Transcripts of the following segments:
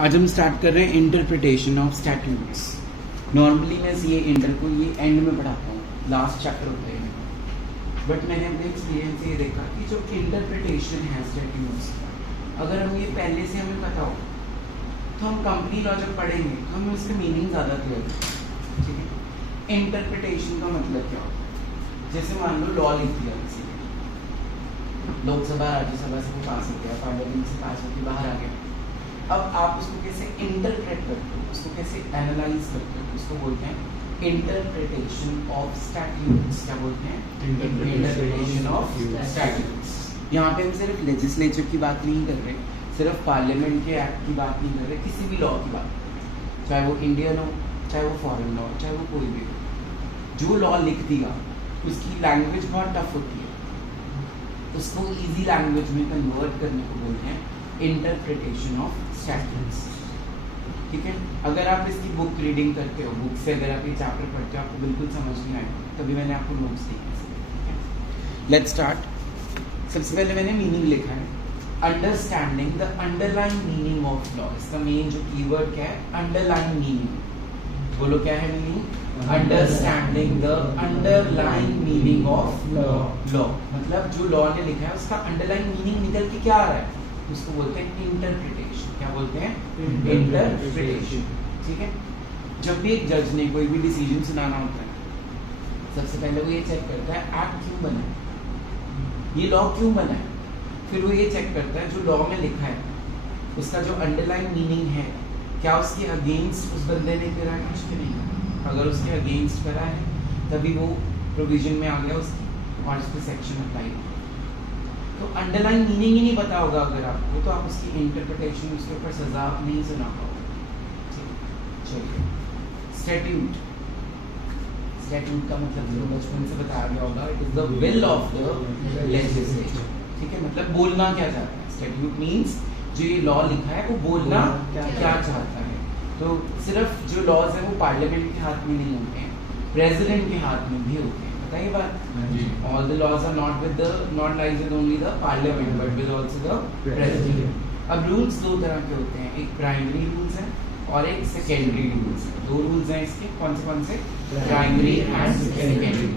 आज हम स्टार्ट कर रहे हैं इंटरप्रिटेशन ऑफ स्टैट्यूट्स। नॉर्मली मैं ये इंटर को ये एंड में पढ़ाता हूँ, लास्ट चैप्टर होता है, बट मैंने अपने एक्सपीरियंस से ये देखा कि जो इंटरप्रिटेशन है स्टैट्यूट्स, अगर हम ये पहले से हमें पता हो तो हम कंपनी लॉ जब पढ़ेंगे तो हमें उसका मीनिंग ज़्यादा क्लियर है। ठीक है, इंटरप्रिटेशन का मतलब क्या होता है? जैसे मान लो लॉ लिख दिया किसी ने, लोकसभा राज्यसभा से वो पास हो गया, पार्लियामेंट से पास होकर बाहर आ गया। अब आप उसको कैसे इंटरप्रेट करते हो, उसको कैसे एनालाइज करते हो, उसको बोलते हैं इंटरप्रिटेशन ऑफ स्टैट्यूट्स। क्या बोलते हैं? Interpretation of statutes. यहाँ पे हम सिर्फ लेजिस्लेचर की बात नहीं कर रहे, सिर्फ पार्लियामेंट के एक्ट की बात नहीं कर रहे, किसी भी लॉ की बात, चाहे वो इंडियन हो, चाहे वो फॉरेन लॉ, चाहे वो कोई भी हो। जो लॉ लिख दिया उसकी लैंग्वेज बहुत टफ होती है, उसको इजी लैंग्वेज में कन्वर्ट करने को बोलते हैं इंटरप्रिटेशन ऑफ स्टैट्यूट्स। ठीक है, अगर आप इसकी बुक रीडिंग करते हो, बुक से अगर आप ये चैप्टर पढ़ते हो आपको बिल्कुल समझ नहीं आएगा, तभी मैंने आपको नोट्स दिए। Let's start. सबसे पहले मैंने मीनिंग लिखा है, understanding the underline meaning of law. इसका मेन जो कीवर्ड क्या है? Underline meaning. बोलो क्या है meaning? Understanding the underline meaning of law. मतलब जो लॉ ने लिखा है उसका अंडरलाइन मीनिंग निकल के क्या आ रहा है, उसको बोलते हैं इंटरप्रिटेशन। क्या बोलते हैं? इंटरप्रिटेशन। ठीक है, जब भी एक जज ने कोई भी डिसीजन सुनाना होता है, सबसे पहले वो ये चेक करता है एक्ट क्यों बना है, ये लॉ क्यों बना है। फिर वो ये चेक करता है जो लॉ में लिखा है उसका जो अंडरलाइन मीनिंग है, क्या उसके अगेंस्ट उस बंदे ने करा है कुछ नहीं। अगर उसके अगेंस्ट करा है तभी वो प्रोविजन में आ गया उसकी और उस पर सेक्शन अप्लाई हो। तो अंडरलाइन मीनिंग ही नहीं पता होगा अगर आपको, तो आप उसकी इंटरप्रिटेशन, उसके ऊपर सजा नहीं सुना पाओगे। चलिए, स्टैट्यूट। स्टैट्यूट का मतलब जो बचपन से बताया गया होगा, it is the will of the legislature. ठीक है, मतलब बोलना क्या चाहता है। स्टैट्यूट मींस जो ये लॉ लिखा है वो बोलना क्या चाहता है। तो सिर्फ जो लॉज है वो पार्लियामेंट के हाथ में नहीं होते हैं, प्रेसिडेंट के हाथ में भी होते हैं। बताइए बात। All the laws are not lies with only the parliament but with also the president। अब रूल्स दो तरह के होते हैं, एक प्राइमरी रूल्स है और एक सेकेंडरी रूल्स है। दो रूल्स हैं इसके, कौन से? Primary and secondary.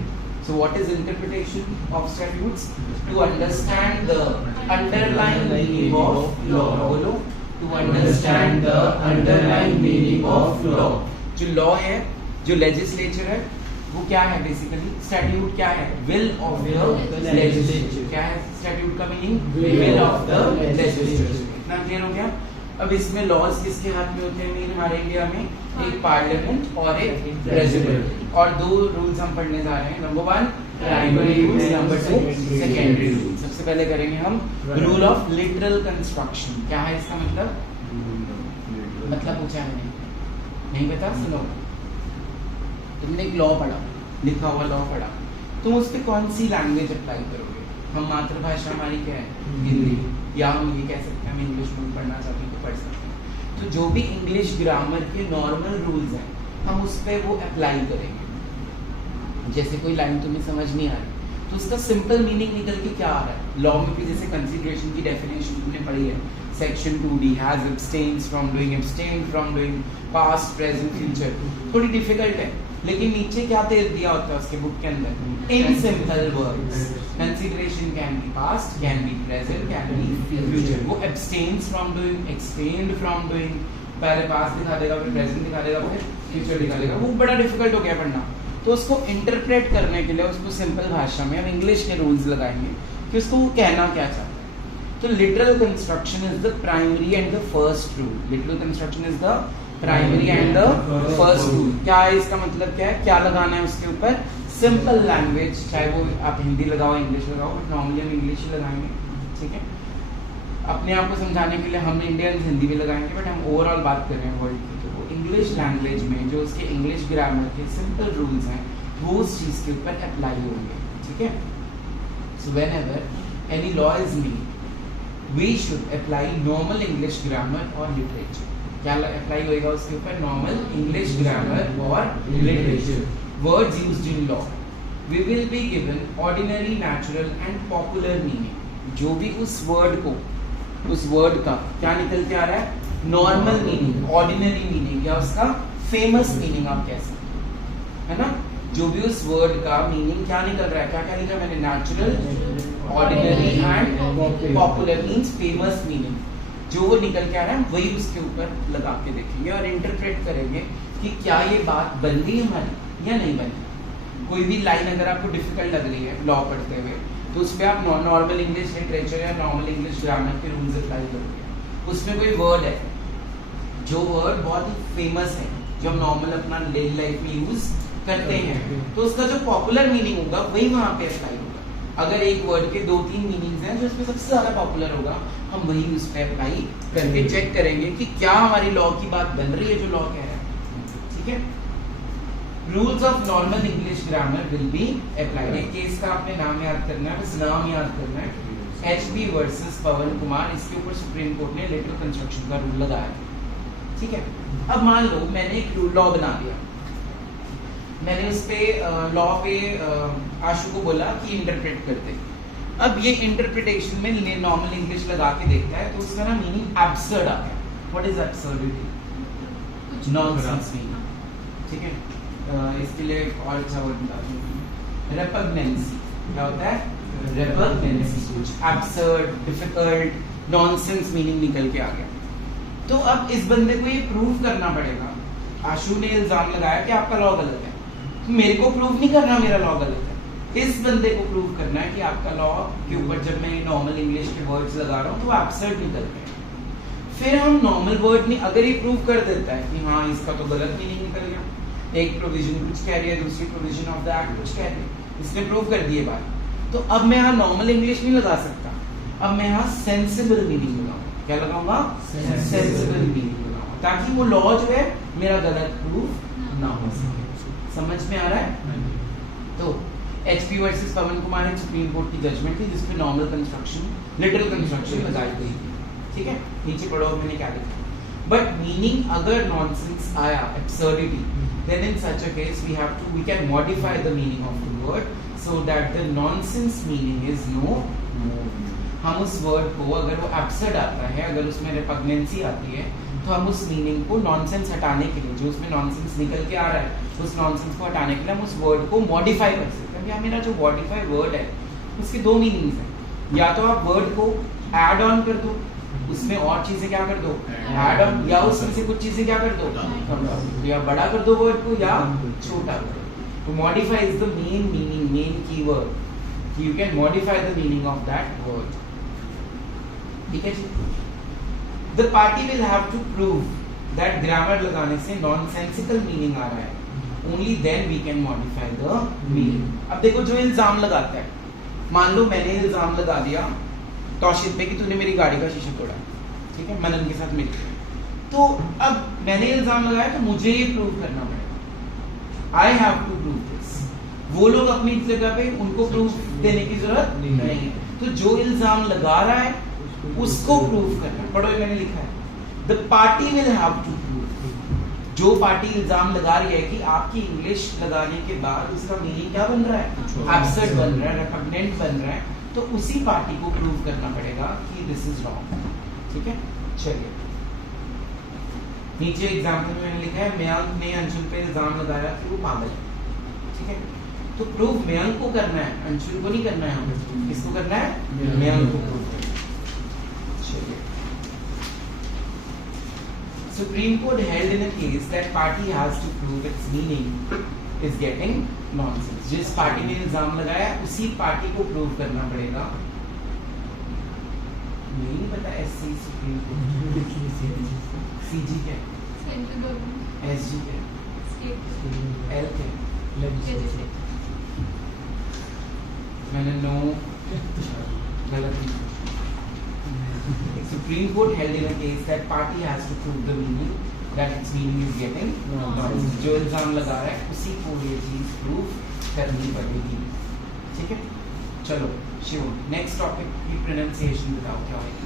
So what is interpretation of statutes? To understand the underlying meaning of law। बोलो, to understand the underlying meaning of law। जो लॉ है, जो लेजिस्लेचर है, वो क्या है बेसिकली? स्टैट्यूट क्या है? Will of the legislature. क्या है स्टैट्यूट का meaning? Will of the legislature. इतना क्लियर हो गया? अब इसमें लॉज किसके हाथ में होते हैं मेन हमारे इंडिया में? एक पार्लियामेंट और एक प्रेसिडेंट। और दो रूल्स हम पढ़ने जा रहे हैं। Number 1 primary rules, number 2 secondary rules. सबसे पहले करेंगे हम रूल ऑफ लिटरल कंस्ट्रक्शन। क्या है इसका मतलब? मतलब पूछा है मैंने, नहीं पता? सुनो, तुमने एक लॉ पढ़ा, लिखा हुआ लॉ पढ़ा, तुम उस पर कौन सी लैंग्वेज अप्लाई करोगे? हम मातृभाषा हमारी क्या है? हिंदी। या हम ये कह सकते हैं हम इंग्लिश में पढ़ना चाहते हैं तो पढ़ सकते हैं। तो जो भी इंग्लिश ग्रामर के नॉर्मल रूल्स हैं हम उस पर वो अप्लाई करेंगे। जैसे कोई लाइन तुम्हें समझ नहीं आ रही तो उसका सिंपल मीनिंग निकल के क्या आ रहा है? लॉ में भी जैसे कंसिडरेशन की डेफिनेशन तुमने पढ़ी है, section 2D has abstains from doing, abstained from doing, past, present, future। थोड़ी डिफिकल्ट है, लेकिन नीचे क्या दे दिया होता है उसके बुक के अंदर? In simple words, consideration can be past, can be present, can be future. वो abstains from doing, abstained from doing, पहले पास्ट दिखा देगा, फिर प्रेजेंट दिखा देगा, फिर फ्यूचर दिखा देगा। वो बड़ा डिफिकल्ट हो गया पढ़ना। तो उसको इंटरप्रेट करने के लिए उसको सिंपल भाषा में हम इंग्लिश के रूल्स लगाएंगे कि उसको वो कहना क्या चाहता है। तो literal construction is the primary and the first rule. Literal construction is the primary and the first rule. क्या है इसका मतलब? क्या है, क्या लगाना है उसके ऊपर? सिंपल लैंग्वेज, चाहे वो आप हिंदी लगाओ, इंग्लिश लगाओ, बट नॉर्मली हम इंग्लिश ही लगाएंगे। ठीक है, अपने आप को समझाने के लिए हम इंडियन हिंदी भी लगाएंगे, बट हम ओवरऑल बात कर रहे हैं वर्ल्ड की। तो वो इंग्लिश लैंग्वेज में जो उसके इंग्लिश ग्रामर के सिंपल रूल्स हैं वो उस चीज़ के ऊपर अप्लाई होंगे। ठीक है, so whenever any law is made we should apply normal English grammar और लिटरेचर। क्या अप्लाई होएगा उसके ऊपर? नॉर्मल इंग्लिश ग्रामर और literature. Words used in law, we will be given ordinary, natural and popular meaning. जो भी उस word का क्या निकल के आ रहा है? नॉर्मल मीनिंग, ऑर्डिनरी मीनिंग, या उसका फेमस मीनिंग आप कह सकते हो, है ना। जो भी उस वर्ड का मीनिंग क्या निकल रहा है, क्या क्या लिखा मैंने, natural, ordinary and popular means famous meaning, जो वो निकल के आ रहा है वही उसके ऊपर लगा के देखेंगे और इंटरप्रेट करेंगे कि क्या ये बात बन रही है हमारी या नहीं बन रही। कोई भी लाइन अगर आपको डिफिकल्ट लग रही है लॉ पढ़ते हुए, तो उस पर आप नॉर्मल इंग्लिश लिटरेचर या नॉर्मल इंग्लिश ग्रामर के रूल्स अप्लाई करोगे। उसमें कोई वर्ड है जो वर्ड बहुत ही फेमस है, जो हम नॉर्मल अपना डेली लाइफ में यूज करते हैं, तो उसका जो पॉपुलर मीनिंग होगा वही वहां पे अप्लाई होगा। अगर एक वर्ड के 2-3 मीनिंग्स हैं जो इसमें सबसे ज्यादा पॉपुलर होगा, हम वही उस पर अप्लाई करके चेक करेंगे कि क्या हमारी लॉ की बात बन रही है जो लॉ कह रहा है। ठीक है, rules of normal English grammar will be applied. एक केस का आपने नाम याद करना है, बस नाम याद करना है, HB वर्सेस पवन कुमार। इसके ऊपर सुप्रीम कोर्ट ने लेटरल कंस्ट्रक्शन का रूल लगाया। ठीक है, अब मान लो मैंने एक लॉ बना दिया, मैंने उस पे लॉ पे आशु को बोला कि इंटरप्रेट करते। अब ये इंटरप्रिटेशन में नॉर्मल इंग्लिश लगा के देखता है तो उसका ना मीनिंग एब्सर्ड आ गया। What is absurdity? Nonsense meaning. ठीक है, इसके लिए और अच्छा वर्ड बता दूं, रेपग्नेंसी। क्या होता है? रेपग्नेंसी, कुछ एब्सर्ड, डिफिकल्ट, नॉनसेंस मीनिंग निकल के आ गया। तो अब इस बंदे को ये प्रूव करना पड़ेगा। आशु ने इल्जाम लगाया कि आपका लॉ गलत है, मेरे को प्रूव नहीं करना मेरा लॉ गलत है, इस बंदे को प्रूव करना है कि आपका लॉ के ऊपर जब मैं नॉर्मल इंग्लिश के वर्ड्स लगा रहा हूँ तो एब्सर्ड निकल रहे हैं। फिर हम नॉर्मल वर्ड नहीं, अगर ये प्रूव कर देता है कि हाँ इसका तो गलत मीनिंग निकल गया, एक प्रोविजन कुछ कह रही है, दूसरी प्रोविजन ऑफ द एक्ट कुछ कह रही है, इसने प्रूव कर दी बात, तो अब मैं यहाँ नॉर्मल इंग्लिश नहीं लगा सकता, अब मैं यहाँ सेंसिबल मीनिंग लगाऊंगा। क्या लगाऊंगा? सेंसिबल मीनिंग लगाऊंगा, ताकि वो लॉ जो है मेरा गलत प्रूफ ना हो सके। समझ में आ रहा है? तो HP वर्सेस पवन कुमार एक सुप्रीम कोर्ट की जजमेंट थी जिसमें नॉर्मल कंस्ट्रक्शन, लिटरल कंस्ट्रक्शन लगाई गई थी। ठीक है, नीचे पढ़ो मैंने क्या लिखा। बट मीनिंग अगर नॉनसेंस आया, absurdity, then in such a case we can modify the meaning of the word so that the nonsense meaning is no more. हम उस वर्ड को, अगर वो एब्सर्ड आता है, अगर उसमें रेपग्नेंसी आती है, तो हम उस मीनिंग को नॉनसेंस हटाने के लिए, जो उसमें नॉनसेंस निकल के आ रहा है, उस नॉनसेंस को हटाने के लिए हम उस वर्ड को मॉडिफाई कर सकते हैं। मेरा जो मॉडिफाई वर्ड है उसके 2 मीनिंग्स हैं, या तो आप वर्ड को ऐड ऑन कर दो, उसमें और चीजें क्या कर दो, ऐड ऑन, या उसमें से कुछ चीजें क्या कर दो, कम कर दो, या बड़ा कर दो वर्ड को या छोटा कर दो। तो modify is the main meaning, main keyword, you can modify the meaning of that word. ठीक है जी। The party will have to prove that grammar लगाने से नॉनसेंसिकल मीनिंग आ रहा है, only then we can modify the meaning. अब देखो, जो इल्जाम लगाता है, मान लो मैंने इल्जाम लगा दिया तौशीद पे कि तूने मेरी गाड़ी का शीशा तोड़ा, ठीक है, मनन के साथ मिलकर, तो अब मैंने इल्जाम लगाया तो मुझे ये प्रूव करना पड़ेगा, I have to prove this. वो लोग अपनी जगह पे, उनको प्रूफ देने की जरूरत नहीं है, तो जो इल्जाम लगा रहा है उसको प्रूव करना। पढ़ो, मैंने लिखा है, the party will have to prove. जो पार्टी इल्जाम लगा रही है कि आपकी इंग्लिश लगाने के बाद उसका मीनिंग क्या बन रहा है, एब्सर्ड बन रहा है, रेपग्नेंट बन रहा है, तो उसी पार्टी को प्रूव करना पड़ेगा कि दिस इज रॉन्ग। ठीक है, चलिए नीचे एग्जाम्पल में मैंने लिखा है, मयंक ने अंशुल पे इल्जाम लगाया कि वो पागल है। ठीक है, तो प्रूव मयंक को करना है, अंशुल को नहीं करना है। किसको करना है? मयंक को प्रूव करना है। Supreme Court held in a case that party has to prove its meaning is getting nonsense. जिस पार्टी ने इल्जाम लगाया उसी पार्टी को प्रूव करना पड़ेगा। नहीं पता SC सुप्रीम कोर्ट, CG क्या है, SG क्या है, L क्या है, मैंने नो गलत। Supreme Court held in a case that party has to prove the meaning, that its meaning is getting nonsense. जो इल्जाम लगा रहा है उसी को ये चीज प्रूव करनी पड़ेगी। ठीक है, चलो शिव, नेक्स्ट टॉपिक की प्रोनाउंसिएशन बताओ क्या होगी।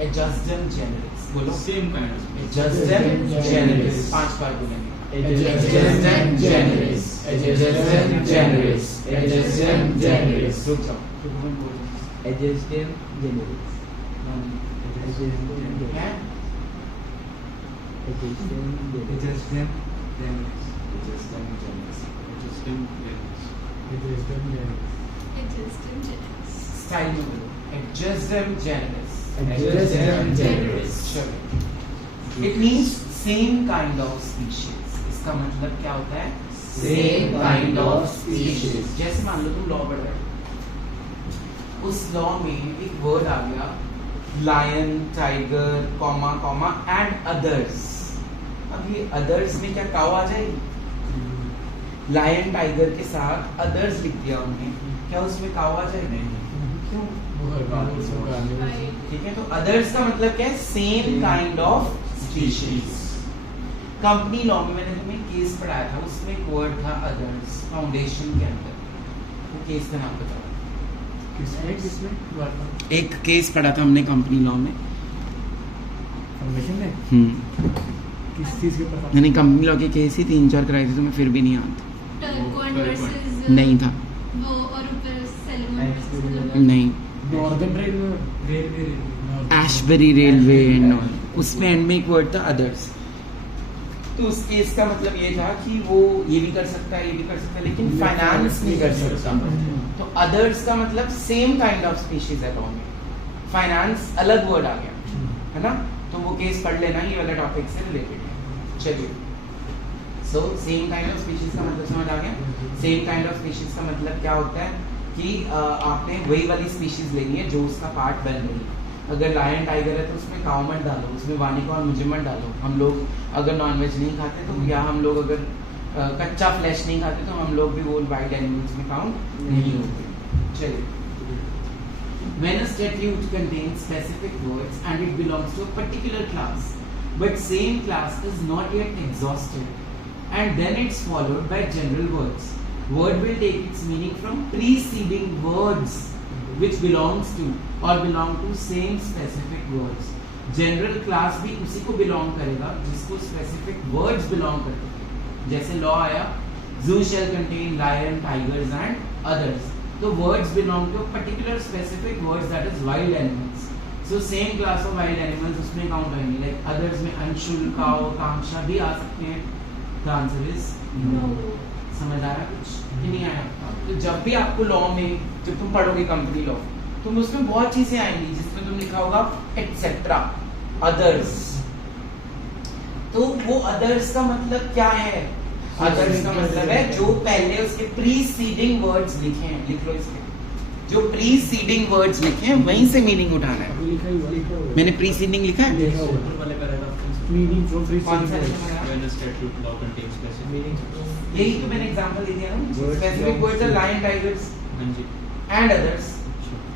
Adjustum generis, बोलो। Same kind of. Adjustum generis, 5 बार बोलेंगे। Adjustum generis. Adjustum generis. Adjustum generis. रुक जाओ तो भुवन बोल Adjustum generis. है Adjustum generis. Adjustum generis. Adjustum generis. Adjustum generis. Adjustum generis. Adjustum generis. Style में बोलो adjustum generis. Adjustum generis. चलो it means same kind of species. इसका मतलब क्या होता है? Same kind of species. जैसे मान लो तुम लॉ पढ़ रहे हो, उस लॉ में एक वर्ड आ गया lion, tiger, comma comma and others. अब ये अदर्स में क्या काउ आ जाएगी? लायन टाइगर के साथ अदर्स लिख दिया उन्हें, क्या उसमें काउ आ जाएगी? क्यों? ठीक है, तो अदर्स का मतलब क्या है? Same kind of species. Company law में मैंने तुम्हें केस पढ़ाया था, उसमें एक वर्ड था अदर्स फाउंडेशन के अंदर। वो केस का नाम बताओ। किसमें एक केस पढ़ा था हमने कंपनी लॉ में। फॉर्मेशन में किस चीज के ऊपर? मैंने कंपनी लॉ के केस ही 3-4 कराए थे, तुम्हें फिर भी नहीं आते। टर्कोइन वर्सेस नहीं था, वो और ऊपर सैलमन वर्सेस नहीं। Northern railway Ashbery railway and all, उसमें एंड में एक वर्ड था अदर्स। तो उस केस का मतलब ये था कि वो ये भी कर सकता है, ये भी कर सकता है, लेकिन फाइनेंस नहीं कर सकता। तो अदर्स का मतलब सेम काइंड ऑफ स्पीशीज है लॉ में, फाइनेंस अलग वर्ड आ गया, है ना? तो वो केस पढ़ लेना, ये वाला टॉपिक से रिलेटेड है। चलिए, so same kind of species का मतलब समझ आ गया। सेम काइंड ऑफ स्पीशीज का मतलब क्या होता है कि आपने वही वाली स्पीशीज लेनी है जो उसका पार्ट बन रही है। अगर लायन टाइगर है तो उसमें काऊ मत डालो, उसमें वानिका और मुझे मत डालो। हम लोग अगर नॉनवेज नहीं खाते तो, या हम लोग अगर कच्चा फ्लैश नहीं खाते तो हम लोग भी वो वाइल्ड एनिमल्स में काउंट नहीं होते। चलिए, when a statute contains specific words and it belongs to a particular class, but same class is not yet exhausted and then it's followed by general words, word will take its meaning from preceding words which belongs to or belong to same specific words. General class भी उसी को belong करेगा जिसको specific words belong करते हैं। जैसे law आया zoo shall contain lion, tigers and others, तो words belong to a particular specific words that is wild animals. So same class of wild animals उसमें काउंट होंगे, like others में अंशुल, काऊ, कांक्षा भी आ सकते हैं। The answer is no. समझ आ रहा कुछ कि नहीं आया? तो जब भी आपको लॉ में, जब तुम पढ़ोगे कंपनी लॉ, तुम उसमें बहुत चीजें आएंगी जिसमें तुम लिखा होगा एटसेट्रा, अदर्स। तो वो अदर्स का मतलब क्या है? अदर्स का मतलब है जो पहले उसके प्रीसीडिंग वर्ड्स लिखे हैं। लिख लो इसके, जो प्रीसीडिंग वर्ड्स लिखे हैं वहीं से मीनिंग उठाना है। मैंने प्रीसीडिंग लिखा है। यही तो मैंने एग्जांपल दे दिया ना, specific words are lion, tigers and others.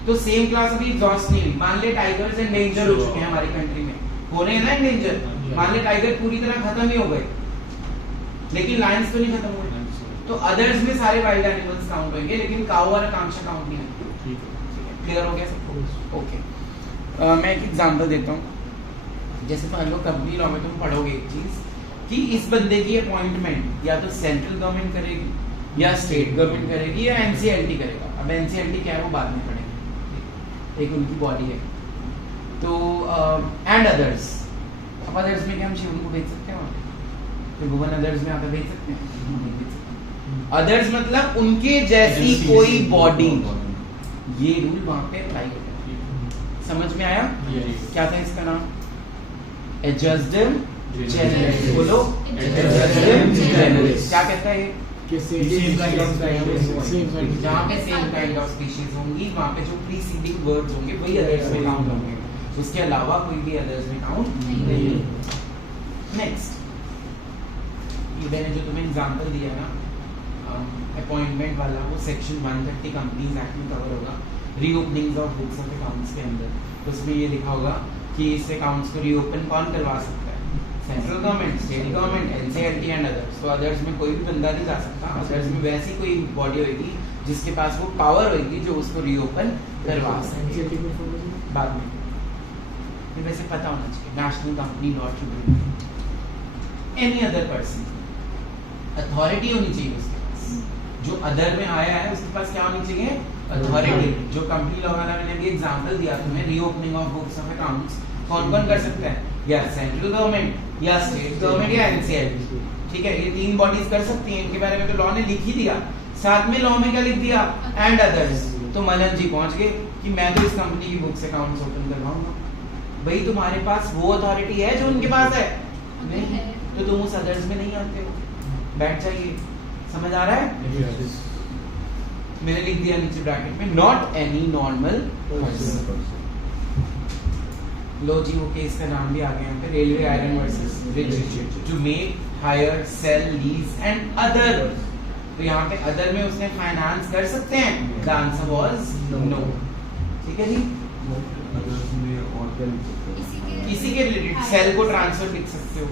तो सेम क्लास अभी एग्जॉस्ट नहीं हुई। मान ले टाइगर्स एंडेंजर हो चुके हैं हमारी कंट्री में, हो रहे हैं ना एंडेंजर। मान ले टाइगर पूरी तरह खत्म ही हो गए, लेकिन लायंस तो नहीं खत्म हुए। तो अदर्स में सारे वाइल्ड एनिमल्स काउंट होंगे, लेकिन काऊ और कांक्षा काउंट नहीं होंगे। क्लियर हो गया सबको? ओके, मैं एक एग्जांपल देता हूँ। जैसे मान लो कंपनी लॉ में तुम पढ़ोगे एक चीज कि इस बंदे की अपॉइंटमेंट या तो सेंट्रल गवर्नमेंट करेगी या स्टेट गवर्नमेंट करेगी या एनसीएलटी करेगा। अब एनसीएलटी क्या है वो बाद में पढ़ेंगे, एक उनकी बॉडी है। तो एंड अदर्स, अब अदर्स में क्या हम शिवन को भेज सकते हैं? तो भुवन अदर्स में आता भेज सकते हैं। अदर्स मतलब उनके जैसी कोई बॉडी, ये रूल वहां पे अप्लाई होता है। समझ में आया? क्या था इसका नाम? एडजस्टम जेनरिस। बोलो, एडजस्टम जेनरिस। क्या कहता है ये? जहाँ पे सेम काइंड ऑफ स्पीशीज होंगी वहाँ पे जो प्रीसीडिंग वर्ड्स होंगे वही अदर्स में काउंट होंगे, उसके अलावा कोई भी अदर्स में काउंट नहीं होगा। नेक्स्ट, ये मैंने जो तुम्हें एग्जांपल दिया ना अपॉइंटमेंट वाला, वो सेक्शन 130 कंपनीज एक्ट में कवर होगा, reopening of books of accounts के अंदर। तो उसमें ये लिखा होगा कि इस अकाउंट्स को रीओपन कौन करवा सकता है? Central government, state government, NCLT and others. तो अदर्स में कोई भी बंदा नहीं जा सकता। अदर्स में वैसी कोई बॉडी होगी जिसके पास वो पावर होगी जो उसको रीओपन करवा सके। बाद में ये वैसे पता होना चाहिए, national company law tribunal, any other person, authority होनी चाहिए उसके पास। जो अदर में आया है उसके पास क्या होनी चाहिए? अथॉरिटी। जो कंपनी लॉ वाला मैंने अभी एग्जांपल दिया तुम्हें, reopening of books of accounts, कौन कौन कर सकता है? या सेंट्रल गवर्नमेंट या स्टेट गवर्नमेंट या एनसीएलटी। ठीक है, ये तीन बॉडीज कर सकती हैं। इनके बारे में तो लॉ ने लिख ही दिया, साथ में लॉ में क्या लिख दिया? And others. तो मनन जी पहुंच गए कि मैं तो इस कंपनी की बुक्स अकाउंट्स ओपन करवाऊंगा। भाई तुम्हारे पास वो अथॉरिटी है जो उनके पास है? नहीं, तो तुम उस अदर्स में नहीं आते हो, बैठ जाइए। समझ आ रहा है? मैंने लिख दिया नीचे ब्रैकेट में, नॉट एनी नॉर्मल पर्सन। लो जी, वो केस का नाम भी आ गया यहाँ पे, railway iron versus rich to make, hire, sale, lease and other. तो यहाँ पे अदर में उसने फाइनेंस कर सकते हैं? The answer was no. ठीक है जी, इसी के रिलेटेड सेल को ट्रांसफर लिख सकते हो,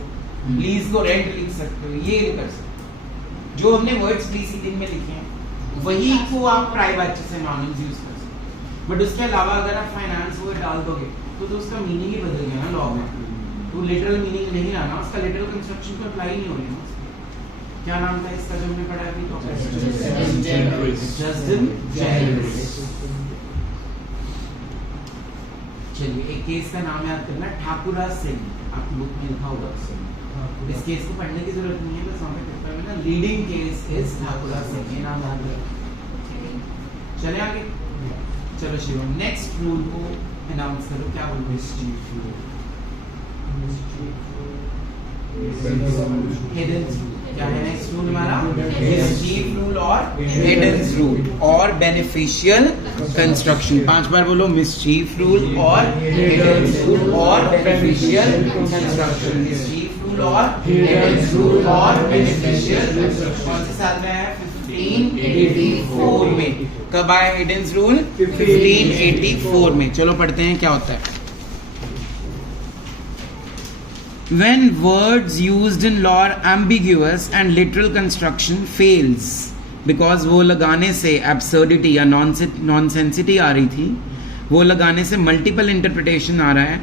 लीज को रेंट लिख सकते हो, ये कर सकते हो। जो हमने वर्ड्स प्रीसीडिंग में लिखे हैं वही को आप ट्राई बाय से नॉनिम्स यूज कर सकते हो। बट उसके अलावा अगर आप फाइनेंस वर्ड डाल दोगे तो उसका मीनिंग ही बदल गया ना लॉ में। तो लिटरल मीनिंग नहीं लाना, उसका लिटरल कंस्ट्रक्शन तो अप्लाई नहीं हो रही है। क्या नाम था इसका जो हमने पढ़ा अभी? Justin Generis। जस्टिन जेनरिस। चलिए, एक केस का नाम याद करना, ठाकुरा सिंह। आप बुक में लिखा होगा, इस केस को पढ़ने की जरूरत नहीं है, बस वहाँ पे पेपर में ना लीडिंग केस इज ठाकुरा सिंह, ये नाम याद रखो। चले आगे, चलो शिवम नेक्स्ट रूल को अनाउंस करो, क्या बोलोगे? Hidden rule. क्या है नेक्स्ट रूल हमारा? मिसचीफ रूल और हिडन रूल और बेनिफिशियल कंस्ट्रक्शन। 5 बार बोलो, मिसचीफ रूल और हिडन रूल और बेनिफिशियल कंस्ट्रक्शन। मिसचीफ रूल और हिडन रूल और बेनिफिशियल कंस्ट्रक्शन। कौन से साल में है? 1584 में। कब आया हिडन रूल? 1584 में। चलो पढ़ते हैं क्या होता है। When words used in law are ambiguous and literal construction fails, because वो लगाने से absurdity या nonsensity आ रही थी, वो लगाने से multiple interpretation आ रहा है,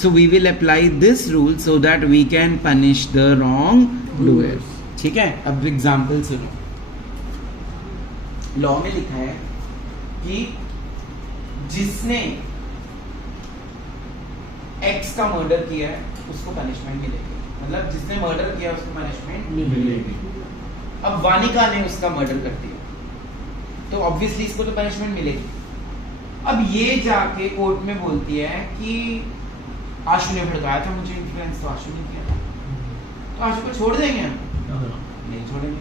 so we will apply this rule so that we can punish the wrongdoer. ठीक है, अब एग्जाम्पल सुनो। लॉ में लिखा है कि जिसने एक्स का मर्डर किया है उसको पनिशमेंट मिलेगी, मतलब जिसने मर्डर किया उसको पनिशमेंट मिलेगी। अब वानिका ने उसका मर्डर कर दिया तो ऑब्वियसली इसको तो पनिशमेंट मिलेगी। अब ये जाके कोर्ट में बोलती है कि आशु ने भड़काया था मुझे, इन्फ्लुएंस तो आशु ने किया था, तो आशु को छोड़ देंगे हम? नहीं छोड़ेंगे।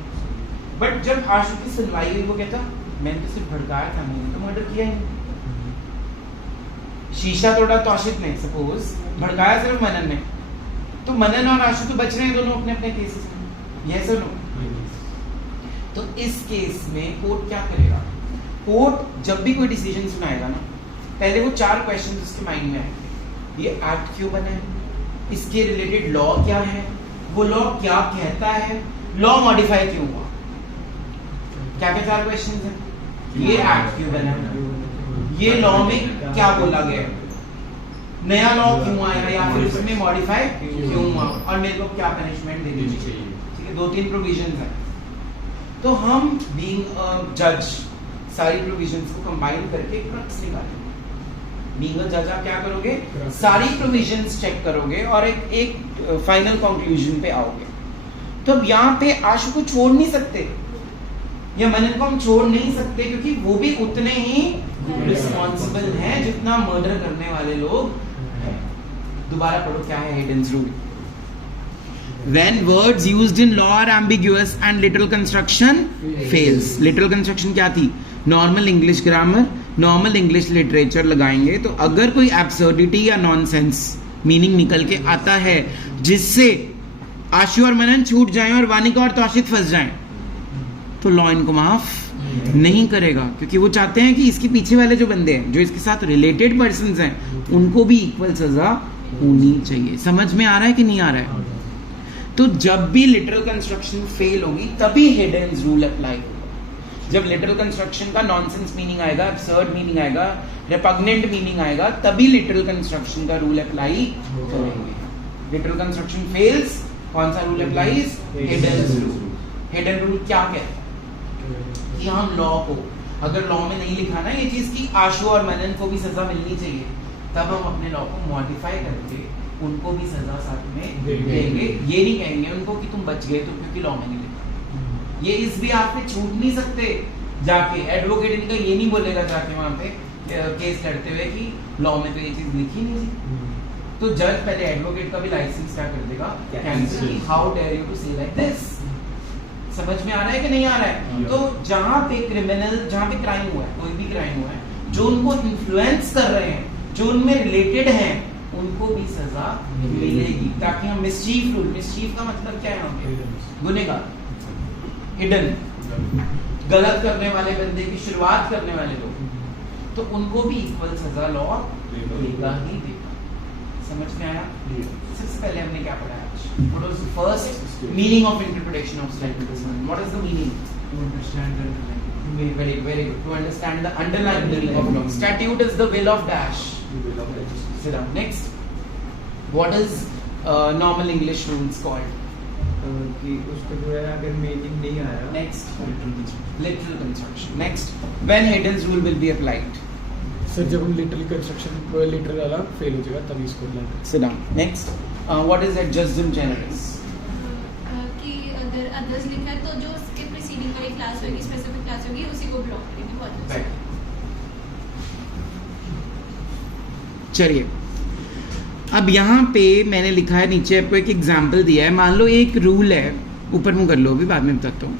बट जब आशु की सुनवाई हुई वो कहता मैंने तो सिर्फ भड़काया था, मैंने तो मर्डर किया ही नहीं। शीशा तोड़ा तौशिक ने, सपोज भड़काया सिर्फ मनन ने, तो मनन और आशु तो बच रहे हैं दोनों अपने अपने केसेस में, यस और नो? तो इस केस में कोर्ट क्या करेगा? कोर्ट जब भी कोई डिसीजन सुनाएगा ना, पहले वो 4 क्वेश्चन उसके माइंड में आएंगे। ये एक्ट क्यों बना है, इसके रिलेटेड लॉ क्या है, वो लॉ क्या कहता है, लॉ मॉडिफाई क्यों हुआ। क्या क्या 4 क्वेश्चन है? ये एक्ट क्यों बना है, ये लॉ में क्या बोला गया, नया लॉ क्यों आया या फिर उसमें मॉडिफाई क्यों हुआ, और मेरे को क्या पनिशमेंट देनी चाहिए। ठीक है, 2-3 प्रोविजंस हैं। तो हम बीइंग अ जज सारी प्रोविजंस को कंबाइन करके क्रक्स निकालेंगे। बीइंग अ जज आप क्या करोगे? सारी प्रोविजंस चेक करोगे और एक फाइनल कंक्लूजन पे आओगे। तो अब यहाँ पे आशु को छोड़ नहीं सकते या मनन को हम छोड़ नहीं सकते, क्योंकि वो भी उतने ही रिस्पॉन्सिबल हैं जितना मर्डर करने वाले लोग हैं। दोबारा पढ़ो क्या है hidden rule. When words used in law are ambiguous and literal construction fails. Literal construction क्या थी? Normal English grammar, normal English literature लगाएंगे तो अगर कोई absurdity या nonsense meaning निकल के आता है जिससे आशु और मनन छूट जाएं और वानिका और तौशिक फंस जाएं, तो लॉ इनको माफ नहीं करेगा, क्योंकि वो चाहते हैं कि इसके पीछे वाले जो बंदे हैं जो इसके साथ रिलेटेड पर्संस हैं उनको भी इक्वल सजा होनी चाहिए। समझ में आ रहा है कि नहीं आ रहा है? तो जब भी लिटरल कंस्ट्रक्शन फेल होगी तभी हिडन रूल अप्लाई होगा। जब लिटरल कंस्ट्रक्शन का नॉनसेंस मीनिंग आएगा, अब्सर्ड मीनिंग आएगा, रिपग्नेंट मीनिंग आएगा, तभी लिटरल कंस्ट्रक्शन का रूल अप्लाई करेंगे। लिटरल कंस्ट्रक्शन फेल्स, कौन सा rule applies? Hidden rule. Hidden rule क्या कहता है? कि हम लॉ को, अगर लॉ में नहीं लिखा ना ये चीज कि आशु और मनन को भी सजा मिलनी चाहिए, तब हम अपने लॉ को मॉडिफाई करके उनको भी सजा साथ में देंगे। ये नहीं कहेंगे उनको कि तुम बच गए तो क्योंकि लॉ में नहीं लिखा। ये इस भी आप पे छूट नहीं सकते जाके, एडवोकेट इनका ये नहीं बोलेगा जाके वहां पे केस लड़ते हुए कि लॉ में तो ये चीज लिखी नहीं थी। तो जज पहले एडवोकेट का भी लाइसेंस क्या कर देगा, cancel. How dare you to say like this. समझ में आ रहा है कि नहीं आ रहा है? तो जहां पे क्रिमिनल, जहां पे क्राइम हुआ है, कोई भी क्राइम हुआ है, जो उनको इन्फ्लुएंस कर रहे हैं, जो उनमें रिलेटेड हैं, उनको भी सजा मिलेगी, ताकि हम मिसचीफ रूल, मिसचीफ का मतलब क्या है यहाँ पे? गुनहगार, हिडन, गलत करने वाले बंदे की शुरुआत करने वाले लोग, तो उनको भी इक्वल सजा लॉ देगा ही देगा। समझ में आया? सबसे पहले हमने क्या पढ़ा आज? What was the first meaning of interpretation of statute? What is the meaning? To understand the underlying. Very, very good. To understand the underlying meaning of law. Statute is the will of dash. Sit down. Next. What is normal English rules called? कि उसको जो है अगर meaning नहीं आया, Next. Literal construction. Next. When Hayden's rule will be applied? Sir जब हम literal construction literal वाला फेल हो जाएगा तभी इसको अप्लाई करें। Sit down. Next. What is adjustum generis? कि अगर अदर्स लिखा है तो जो उसके प्रीसीडिंग वाली क्लास होगी, स्पेसिफिक क्लास होगी, उसी को ब्लॉक करेंगे। बहुत Right. चलिए, अब यहाँ पे मैंने लिखा है, नीचे आपको एक एग्जाम्पल दिया है। मान लो एक रूल है, ऊपर मुँह कर लो, अभी बाद में बताता हूँ।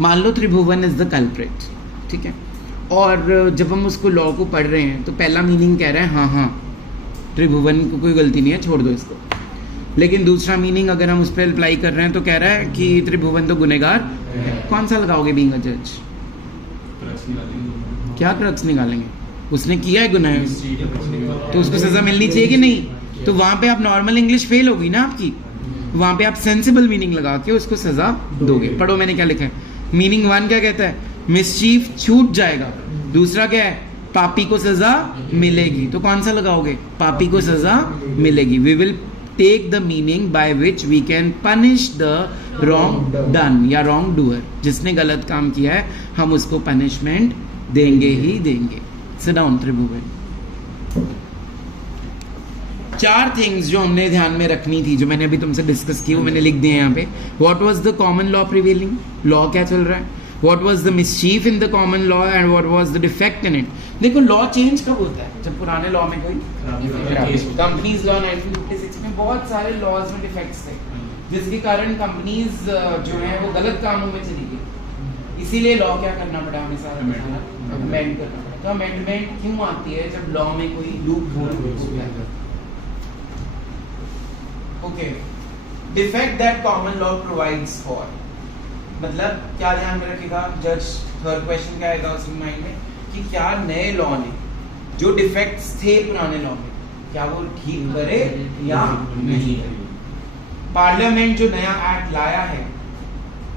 मान लो त्रिभुवन इज द कल्प्रिट, ठीक है, और जब हम उसको लॉ को पढ़ रहे हैं तो पहला मीनिंग कह रहा है हाँ हाँ त्रिभुवन को कोई गलती नहीं है, छोड़ दो इसको। लेकिन दूसरा मीनिंग अगर हम उस पर अप्लाई कर रहे हैं तो कह रहा है कि त्रिभुवन तो गुनहगार, कौन सा लगाओगे बीइंग अ जज? क्या क्रक्स निकालेंगे? उसने किया है गुनाह, तो उसको सजा मिलनी चाहिए कि नहीं? तो वहां पे आप नॉर्मल इंग्लिश फेल होगी ना आपकी, वहां पे आप सेंसिबल मीनिंग लगा के उसको सजा दोगे। पढ़ो मैंने क्या लिखा है। मीनिंग 1 क्या कहता है? मिसचीफ छूट जाएगा। दूसरा क्या है? पापी को सजा मिलेगी। तो कौन सा लगाओगे? पापी को सजा मिलेगी। We will take the meaning by which we can punish the wrong done या रॉन्ग डूअर। जिसने गलत काम किया है हम उसको पनिशमेंट देंगे ही देंगे। सिट डाउन त्रिभुवन। 4 थिंग्स जो हमने ध्यान में रखनी थी, जो मैंने अभी तुमसे डिस्कस की, वो मैंने लिख दिए यहाँ पे। What was the common law prevailing? Law क्या चल रहा है? What was the mischief in the common law and what was the defect in it? देखो लॉ चेंज कब होता है? जब पुराने लॉ में कोई कंपनीज लॉ 1956 में बहुत सारे लॉज में डिफेक्ट्स थे, जिसके कारण कंपनीज जो है वो गलत कामों में चली गई। इसीलिए लॉ क्या करना पड़ा हमें? सारा अमेंड करना पड़ा। तो अमेंडमेंट क्यों आती है? जब लॉ में कोई लूप होल होता है। Okay, defect that common law provides for, मतलब क्या ध्यान में रखेगा जज? थर्ड क्वेश्चन क्या आएगा उसके माइंड में कि क्या नए लॉ ने जो डिफेक्ट्स थे पुराने लॉ में, क्या वो ठीक करे या नहीं करे? पार्लियामेंट जो नया एक्ट लाया है,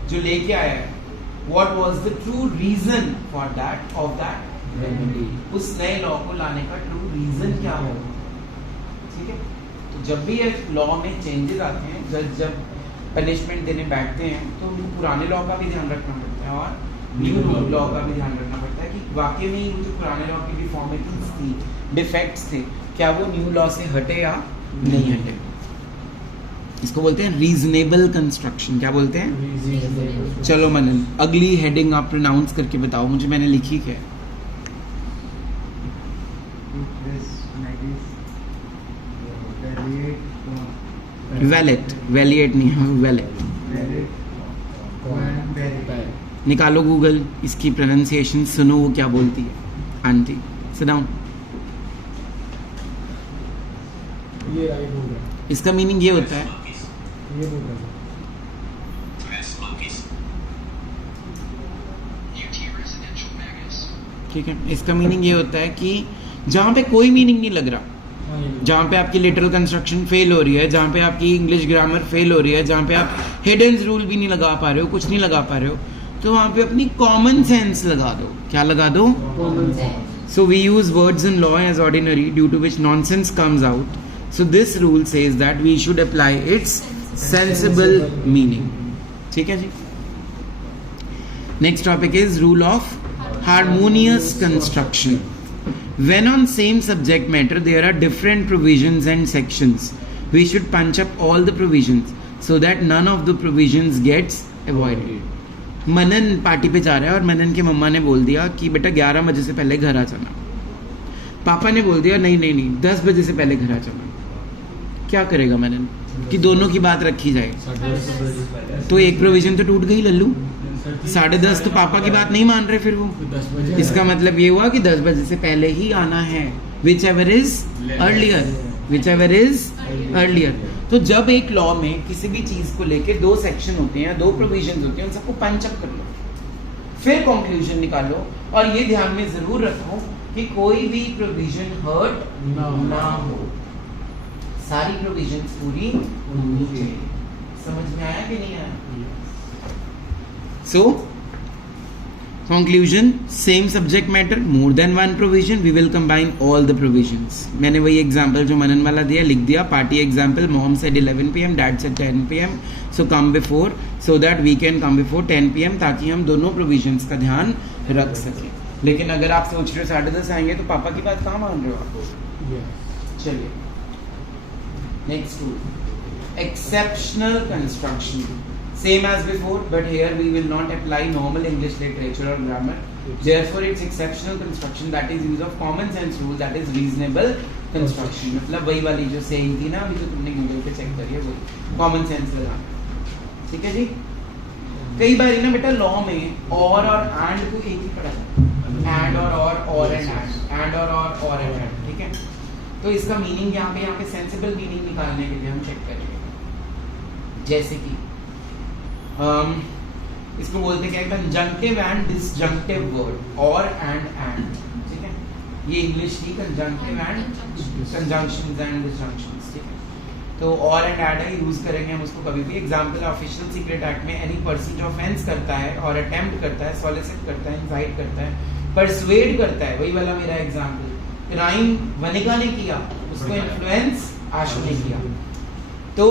जो लेके आया है, what was the true reason for that of that remedy? उस नए लॉ को लाने का ट्रू रीजन क्या होगा? ठीक है, तो जब भी लॉ में चेंजेस आते हैं, जज जब पनिशमेंट देने बैठते हैं तो उनको पुराने लॉ का भी ध्यान रखना पड़ता है और न्यू लॉ का भी ध्यान रखना पड़ता है कि वाकई में वो जो पुराने लॉ की डिफॉर्मिटीज थी, डिफेक्ट्स थे, क्या वो न्यू लॉ से हटे या नहीं हटे। इसको बोलते हैं रीजनेबल कंस्ट्रक्शन। क्या बोलते हैं? चलो मनन, अगली हेडिंग आप प्रोनाउंस करके बताओ मुझे, मैंने लिखी क्या है? वैलेट, वैलिएट नहीं है, वैलेट। निकालो गूगल, इसकी प्रोनाउंसिएशन सुनो वो क्या बोलती है। Aunty sit down. ये राइट हो गया। इसका मीनिंग ये होता है, ये बोल रहा ठीक है, इसका मीनिंग ये होता है कि जहाँ पे कोई मीनिंग नहीं लग रहा, जहाँ पे आपकी लिटरल कंस्ट्रक्शन फेल हो रही है, जहाँ पे आपकी इंग्लिश ग्रामर फेल हो रही है, जहाँ पे आप हिडन रूल भी नहीं लगा पा रहे हो, कुछ नहीं लगा पा रहे हो, तो वहाँ पे अपनी कॉमन सेंस लगा दो। क्या लगा दो? Common sense. So we use words in law as ordinary due to which nonsense comes out. So this rule says that we should apply its sensible meaning. ठीक है जी। Next topic is rule of harmonious construction. When on same subject matter there are different provisions and sections, we should punch up all the provisions so that none of the provisions gets avoided. Manan party पे जा रहा है और मनन की मम्मा ने बोल दिया कि बेटा 11 बजे से पहले घर आ जाना. पापा ने बोल दिया नहीं 10 बजे से पहले घर आ जाना. क्या करेगा मनन कि दोनों की बात रखी जाए? तो एक प्रोविजन तो टूट गई लल्लू. 10:30 तो पापा की बात नहीं मान रहे फिर वो. 10 बजे इसका मतलब ये हुआ कि 10 बजे से पहले ही आना है. whichever is earlier. तो जब एक लॉ में किसी भी चीज को लेके 2 सेक्शन होते हैं, 2 प्रोविजंस होते हैं, उन सबको पंच अप कर लो, फिर कंक्लूजन निकालो. और ये ध्यान में जरूर रखो कि कोई भी प्रोविजन हर्ट ना हो. सारी प्रोविजंस पूरी होनी चाहिए. समझ में आया कि नहीं आया? So, conclusion, same subject matter, more than one provision, we will combine all the provisions. मैंने वही example जो मनन वाला दिया लिख दिया. Party example, mom said 11 PM, dad said 10 PM. So come before, so that we can come before 10 PM ताकि हम दोनों provisions का ध्यान रख सकें. लेकिन अगर आप सोच रहे हो 10:30 आएंगे तो पापा की बात कहाँ मान रहे हो आप? चलिए next rule, exceptional construction. Same as before, but here we will not apply normal English literature or grammar. Therefore, it's exceptional construction, that is use of common sense rule, that is reasonable construction. मतलब वही वाली जो saying थी ना अभी जो तुमने Google पे चेक करी है वही common sense लगा. ठीक है जी? कई बार ना बेटा लॉ में और and को एक ही पढ़ा जाता है. and और and and. ठीक है? तो इसका मीनिंग यहाँ पे सेंसिबल मीनिंग निकालने के लिए हम चेक करेंगे. जैसे कि इसको बोलते क्या है? कंजंक्टिव एंड डिसजंक्टिव वर्ड और एंड. ठीक है? ये इंग्लिश की कंजंक्टिव एंड कंजंक्शंस एंड डिसजंक्शंस. ठीक है? तो और एंड ऐड है यूज करेंगे हम उसको कभी भी. एग्जांपल, ऑफिशियल सीक्रेट एक्ट में एनी पर्सन जो ऑफेंस करता है और अटेम्प्ट करता है, सॉलिसिट करता है, इनवाइट करता है, परसुएड करता है, वही वाला मेरा एग्जांपल. क्राइम वनिका ने किया, उसको इन्फ्लुएंस आशु ने किया. तो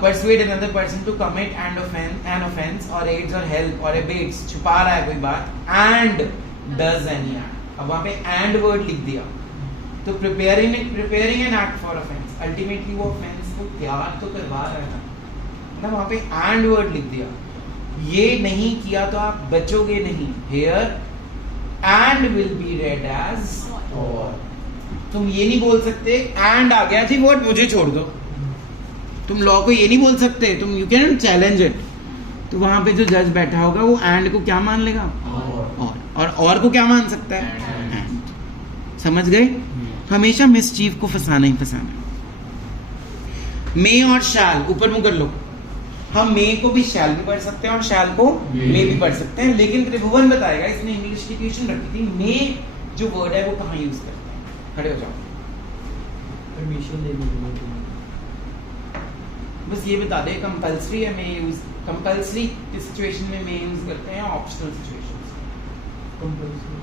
persuade another person to commit an offense or aids or help or abates, छुपा रहा है कोई बात, and does any act. अब वहाँ पे and word लिख दिया. तो preparing an act for offense, ultimately वो offense को तैयार तो करवा रहा है ना, वहाँ पे and word लिख दिया. ये नहीं किया तो आप बचोगे नहीं. Here and will be read as or. तुम ये नहीं बोल सकते and आ गया थी वर्ड मुझे छोड़ दो. तुम लॉ को ये नहीं बोल सकते, तुम यू कैन चैलेंज इट. तो वहां पे जो जज बैठा होगा वो एंड को क्या मान लेगा? और को क्या मान सकता है? एंड. समझ गए? हमेशा मिसचीफ को फंसाना ही फंसाना. मे और शैल ऊपर मुंह कर लो. हम मे को भी शैल भी पढ़ सकते हैं और शैल को मे भी पढ़ सकते हैं. लेकिन त्रिभुवन बताएगा, इसने इंग्लिश की ट्यूशन रखी थी, मे जो वर्ड है वो कहाँ यूज करते हैं. खड़े हो जाओ. परमिशन लेनी बस ये बता दे कंपल्सरी है में यूज, कंपल्सरी सिचुएशन में में यूज करते हैं, optional situations compulsory.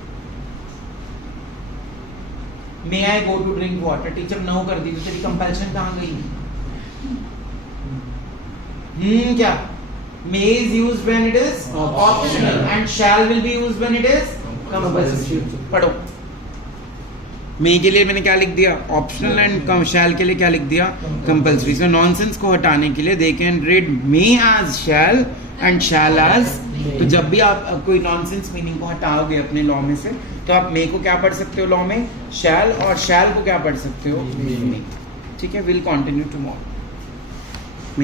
May I go to drink water, teacher no कर दी तो तेरी कंपल्शन कहाँ गई? क्या? May is used when it is optional and shall will be used when it is compulsory. पढ़ो. मे के लिए मैंने क्या लिख दिया? ऑप्शनल. एंड शैल के लिए क्या लिख दिया? कंपल्सरी. सो नॉनसेंस को हटाने के लिए they can read may as shall and shall as. तो जब भी आप कोई नॉनसेंस मीनिंग को हटाओगे अपने लॉ में से तो आप मे को क्या पढ़ सकते हो लॉ में? शैल. और शैल को क्या पढ़ सकते हो? मे. ठीक है? Will continue tomorrow.